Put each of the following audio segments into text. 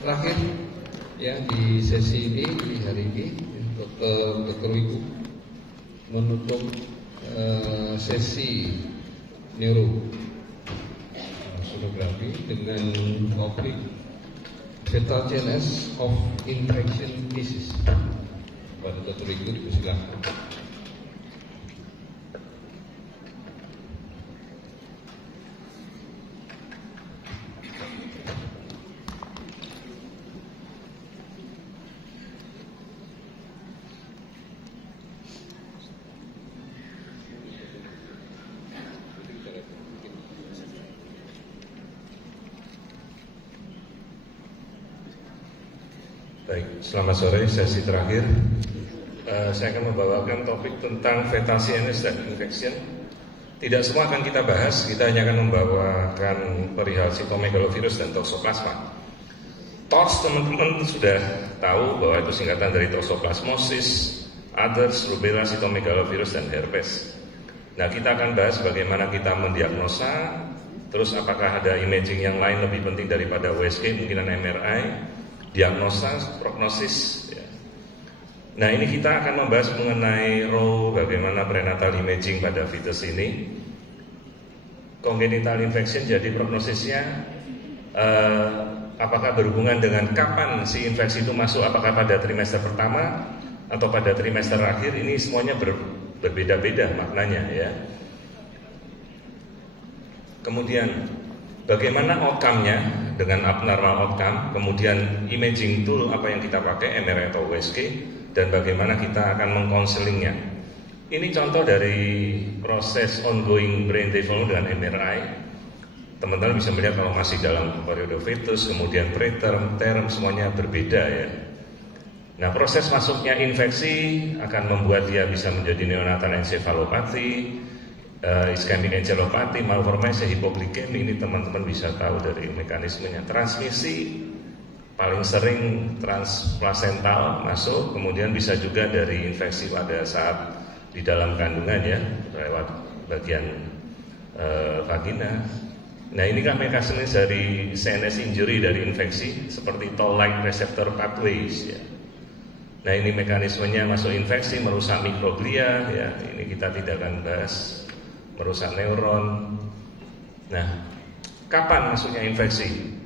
terakhir ya di sesi ini di hari ini Dr. Wiku menutup sesi neurosonografi dengan topik fetal CNS of infection disease. Pada Dr. Wiku dipersilakan. Baik, selamat sore, sesi terakhir. Saya akan membawakan topik tentang fetal CNS dan infection. Tidak semua akan kita bahas, kita hanya akan membawakan perihal cytomegalovirus dan toxoplasma. TOX teman-teman sudah tahu bahwa itu singkatan dari toxoplasmosis, others, rubella, cytomegalovirus, dan herpes. Nah, kita akan bahas bagaimana kita mendiagnosa, terus apakah ada imaging yang lain lebih penting daripada USG, mungkinan MRI, diagnosa, prognosis ya. Nah, ini kita akan membahas mengenai bagaimana prenatal imaging pada fetus ini. Congenital infection, jadi prognosisnya apakah berhubungan dengan kapan si infeksi itu masuk, apakah pada trimester pertama atau pada trimester akhir. Ini semuanya berbeda-beda maknanya ya. Kemudian bagaimana outcome-nya dengan abnormal outcome, kemudian imaging tool apa yang kita pakai, MRI atau USG, dan bagaimana kita akan mengkonselingnya. Ini contoh dari proses ongoing brain development dengan MRI. Teman-teman bisa melihat kalau masih dalam periode fetus, kemudian preterm, term, semuanya berbeda ya. Nah, proses masuknya infeksi akan membuat dia bisa menjadi neonatal encephalopathy, ischemic encephalopathy, malformasi, hipoglikemi. Ini teman-teman bisa tahu dari mekanismenya. Transmisi paling sering transplasental masuk, kemudian bisa juga dari infeksi pada saat di dalam kandungan ya, lewat bagian vagina. Nah, ini kan mekanisme dari CNS injury, dari infeksi seperti toll-like receptor pathways ya. Nah, ini mekanismenya masuk infeksi, merusak mikroglia ya. Ini kita tidak akan bahas. Merusak neuron. Nah, kapan masuknya infeksi?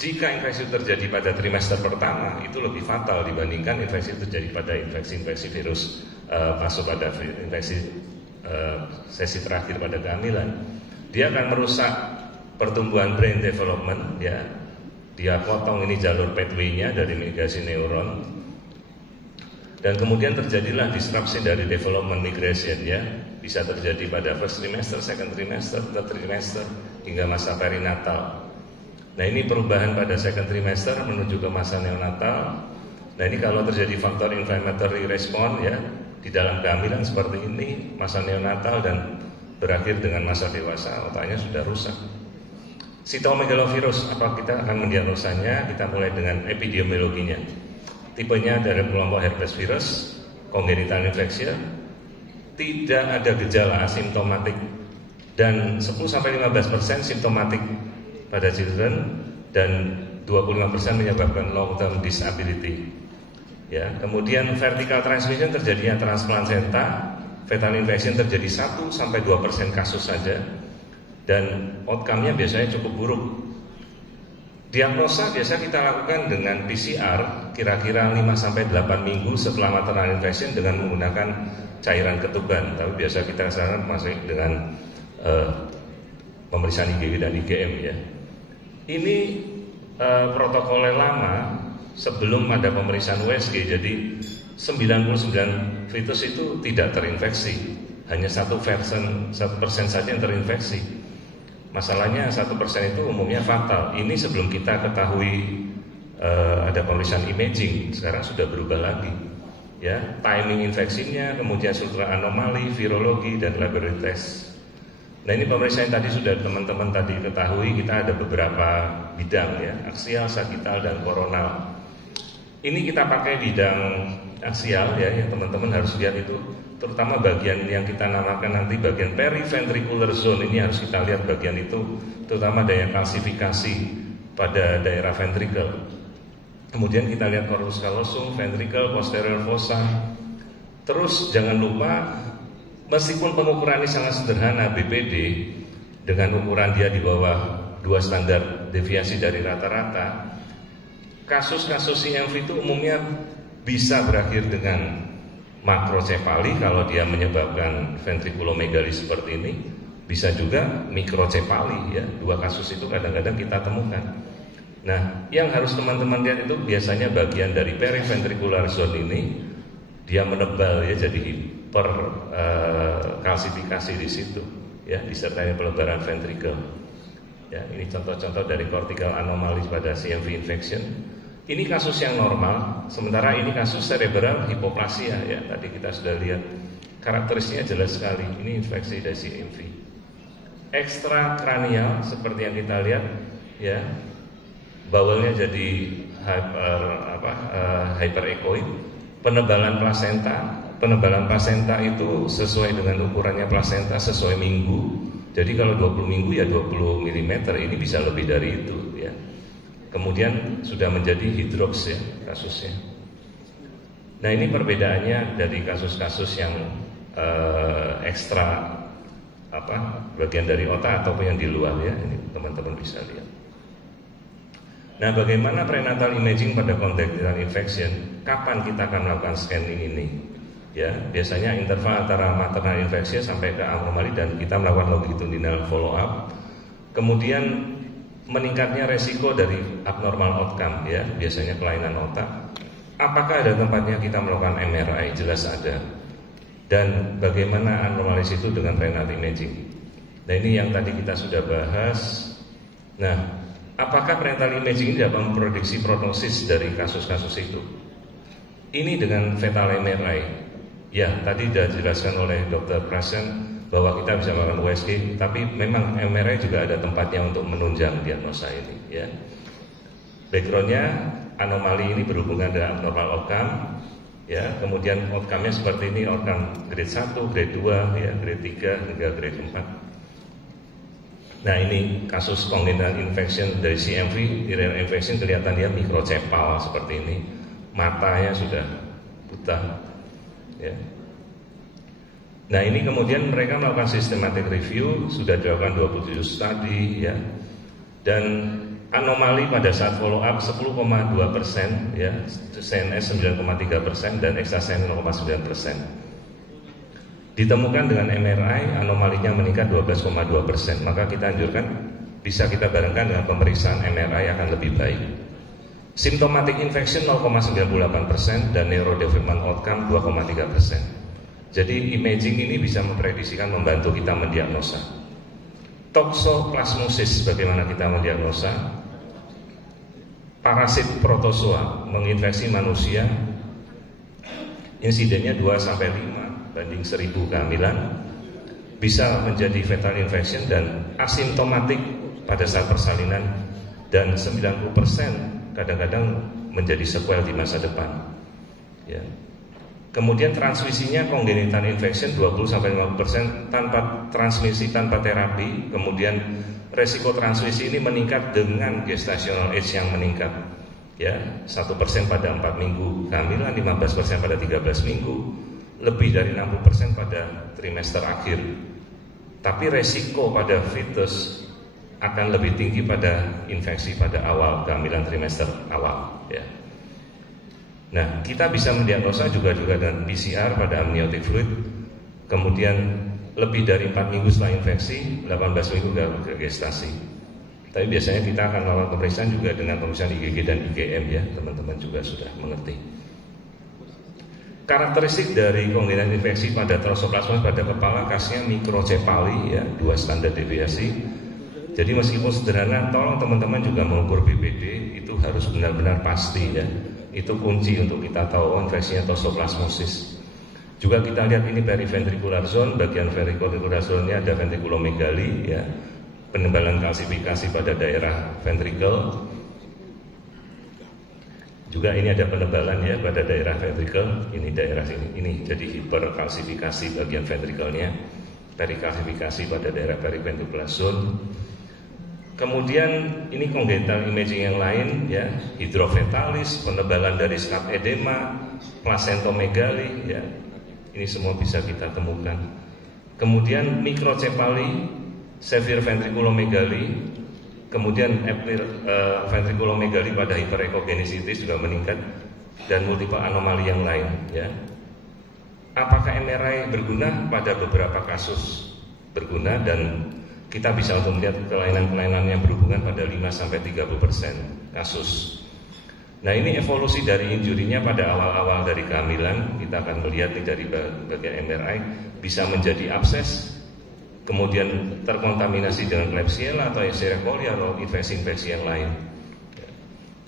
Jika infeksi terjadi pada trimester pertama, itu lebih fatal dibandingkan infeksi terjadi pada infeksi virus masuk pada infeksi sesi terakhir pada kehamilan. Dia akan merusak pertumbuhan brain development ya. Dia potong ini jalur pathway-nya dari migrasi neuron. Dan kemudian terjadilah disrupsi dari development migration ya. Bisa terjadi pada first trimester, second trimester, third trimester, hingga masa perinatal. Nah, ini perubahan pada second trimester menuju ke masa neonatal. Nah, ini kalau terjadi faktor inflammatory response ya, di dalam kehamilan seperti ini, masa neonatal dan berakhir dengan masa dewasa, otaknya sudah rusak. Cytomegalovirus, apa kita akan mendiagnosanya? Kita mulai dengan epidemiologinya. Tipenya dari kelompok herpes virus, congenital infection, tidak ada gejala asimptomatik, dan 10-15% simptomatik pada children, dan 25% menyebabkan long term disability. Ya, kemudian vertical transmission terjadinya transplacenta, fetal infection terjadi 1-2% kasus saja, dan outcome-nya biasanya cukup buruk. Diagnosa biasa kita lakukan dengan PCR kira-kira 5-8 minggu setelah maternal infection dengan menggunakan cairan ketuban. Tapi biasa kita sarankan masih dengan pemeriksaan IgG dan IgM ya. Ini protokolnya lama sebelum ada pemeriksaan USG. Jadi 99 fetus itu tidak terinfeksi, hanya 1% saja yang terinfeksi. Masalahnya 1% itu umumnya fatal. Ini sebelum kita ketahui ada pemeriksaan imaging. Sekarang sudah berubah lagi. Ya, timing infeksinya, kemudian struktur anomali, virologi, dan laboratory test. Nah, ini pemeriksaan yang tadi sudah teman-teman tadi ketahui. Kita ada beberapa bidang ya, aksial, sagital, dan koronal. Ini kita pakai bidang aksial ya, yang teman-teman harus lihat itu, terutama bagian yang kita namakan nanti bagian periventricular zone. Ini harus kita lihat bagian itu, terutama daya kalsifikasi pada daerah ventricle. Kemudian kita lihat corpus callosum, ventricle, posterior fossa. Terus jangan lupa, meskipun pengukuran ini sangat sederhana, BPD dengan ukuran dia di bawah 2 standar deviasi dari rata-rata, kasus-kasus CMV itu umumnya bisa berakhir dengan makrocefali kalau dia menyebabkan ventrikulomegali seperti ini, bisa juga mikrocefali ya. 2 kasus itu kadang-kadang kita temukan. Nah, yang harus teman-teman lihat itu biasanya bagian dari periventricular zone ini dia menebal ya, jadi hiper kalsifikasi di situ ya, disertai pelebaran ventricle. Ya, ini contoh-contoh dari cortical anomali pada CMV infection. Ini kasus yang normal, sementara ini kasus cerebral hipoplasia ya. Tadi kita sudah lihat karakteristiknya jelas sekali. Ini infeksi dari CMV. Ekstrakranial seperti yang kita lihat ya, bawelnya jadi hyperechoid. Penebalan plasenta itu sesuai dengan ukurannya plasenta sesuai minggu. Jadi kalau 20 minggu ya 20 mm, ini bisa lebih dari itu ya. Kemudian sudah menjadi hidrox ya kasusnya. Nah, ini perbedaannya dari kasus-kasus yang ekstra bagian dari otak ataupun yang di luar ya. Ini teman-teman bisa lihat. Nah, bagaimana prenatal imaging pada konteks infection? Kapan kita akan melakukan scanning ini? Ya, biasanya interval antara maternal infection sampai ke anomali dan kita melakukan longitudinal follow up. Kemudian meningkatnya resiko dari abnormal outcome ya, biasanya kelainan otak. Apakah ada tempatnya kita melakukan MRI? Jelas ada. Dan bagaimana anomalisis itu dengan prenatal imaging? Nah, ini yang tadi kita sudah bahas. Nah, apakah prenatal imaging ini dapat memprediksi prognosis dari kasus-kasus itu? Ini dengan fetal MRI. Ya, tadi sudah dijelaskan oleh Dr. Prasen bahwa kita bisa melakukan USG, tapi memang MRI juga ada tempatnya untuk menunjang diagnosa ini ya. Backgroundnya, anomali ini berhubungan dengan abnormal outcome ya, kemudian outcome-nya seperti ini, outcome grade 1, grade 2 ya, grade 3 hingga grade 4. Nah, ini kasus congenital infection dari CMV, urinary infection, kelihatan dia mikrocepal seperti ini, matanya sudah buta ya. Nah, ini kemudian mereka melakukan systematic review, sudah dilakukan 27 studi ya, dan anomali pada saat follow up 10,2% ya, CNS 9,3% dan ekstrasen 0,9%. Ditemukan dengan MRI anomalinya meningkat 12,2%, maka kita anjurkan bisa kita barengkan dengan pemeriksaan MRI akan lebih baik. Symptomatic infection 0,98% dan neurodevelopment outcome 2,3%. Jadi imaging ini bisa memprediksikan, membantu kita mendiagnosa. Toxoplasmosis bagaimana kita mendiagnosa? Parasit protozoa menginfeksi manusia, insidennya 2-5 banding 1000 kehamilan, bisa menjadi fetal infection dan asimptomatik pada saat persalinan, dan 90% kadang-kadang menjadi sequel di masa depan ya. Kemudian transmisinya congenital infection 20-50% tanpa transmisi, tanpa terapi. Kemudian resiko transmisi ini meningkat dengan gestational age yang meningkat ya, 1% pada 4 minggu kehamilan, 15% pada 13 minggu, lebih dari 60% pada trimester akhir. Tapi resiko pada fetus akan lebih tinggi pada infeksi pada awal kehamilan trimester awal ya. Nah, kita bisa mendiagnosa juga dengan PCR pada amniotic fluid. Kemudian lebih dari 4 minggu setelah infeksi, 18 minggu ke gestasi. Tapi biasanya kita akan melakukan pemeriksaan juga dengan pemeriksaan IgG dan IgM ya, teman-teman juga sudah mengerti. Karakteristik dari congenital infeksi pada Toxoplasmosis pada kepala, kasusnya mikrocefali ya, 2 standar deviasi. Jadi meskipun sederhana, tolong teman-teman juga mengukur BPD, itu harus benar-benar pasti ya. Itu kunci untuk kita tahu infeksinya Toxoplasmosis. Juga kita lihat ini periventricular zone, bagian ventricular zone-nya ada ventrikulomegali ya, penebalan kalsifikasi pada daerah ventricle. Juga ini ada penebalan ya pada daerah ventricle, ini daerah sini, ini jadi hiperkalsifikasi bagian ventricle-nya, perikalsifikasi pada daerah periventricular zone. Kemudian ini congenital imaging yang lain ya, hidrofetalis, penebalan dari staf edema, placentomegali ya. Ini semua bisa kita temukan. Kemudian mikrocefali, severe ventriculomegali, kemudian ventriculomegali pada hyperechogenicity juga meningkat, dan multiple anomali yang lain ya. Apakah MRI berguna? Pada beberapa kasus berguna, dan kita bisa untuk melihat kelainan-kelainan yang berhubungan pada 5-30% kasus. Nah, ini evolusi dari injurinya pada awal-awal dari kehamilan. Kita akan melihat dari bagian MRI bisa menjadi abses, kemudian terkontaminasi dengan Klebsiella atau Escherichia coli atau infeksi-infeksi yang lain.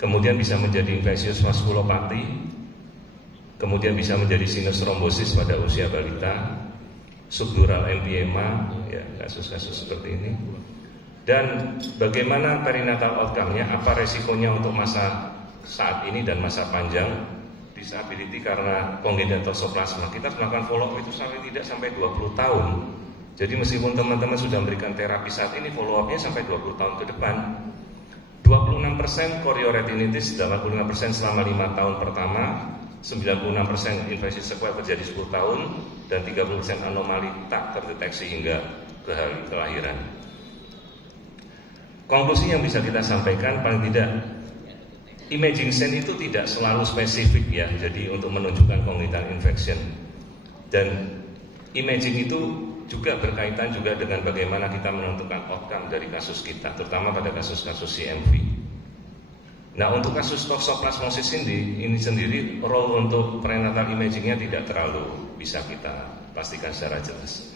Kemudian bisa menjadi infeksius vaskulopati, kemudian bisa menjadi sinus trombosis pada usia balita, subdural emphysema, ya, kasus-kasus seperti ini. Dan bagaimana perinatal outcome-nya, apa resikonya untuk masa saat ini dan masa panjang? Disability karena congenital toxoplasma, kita melakukan follow up itu sampai 20 tahun. Jadi meskipun teman-teman sudah memberikan terapi saat ini, follow up-nya sampai 20 tahun ke depan. 26% chorioretinitis, 85% selama 5 tahun pertama, 96% infeksi sekuel terjadi 10 tahun, dan 30% anomali tak terdeteksi hingga ke hari kelahiran. Konklusi yang bisa kita sampaikan, paling tidak imaging sense itu tidak selalu spesifik ya, jadi untuk menunjukkan congenital infection. Dan imaging itu juga berkaitan juga dengan bagaimana kita menentukan outcome dari kasus kita, terutama pada kasus-kasus CMV. Nah, untuk kasus toxoplasmosis ini sendiri, role untuk prenatal imagingnya tidak terlalu bisa kita pastikan secara jelas.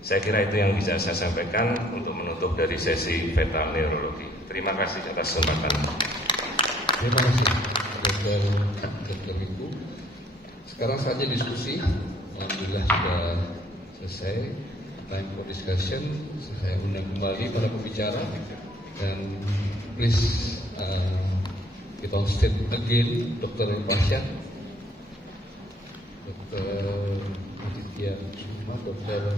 Saya kira itu yang bisa saya sampaikan untuk menutup dari sesi fetal neurologi. Terima kasih atas kesempatan. Terima kasih Dr. Wiku. Sekarang saja diskusi, alhamdulillah sudah selesai. Time for discussion. Saya undang kembali para pembicara, dan please kita on stage again, Dr. Pasha, Dr. Aditya Suma, Dr.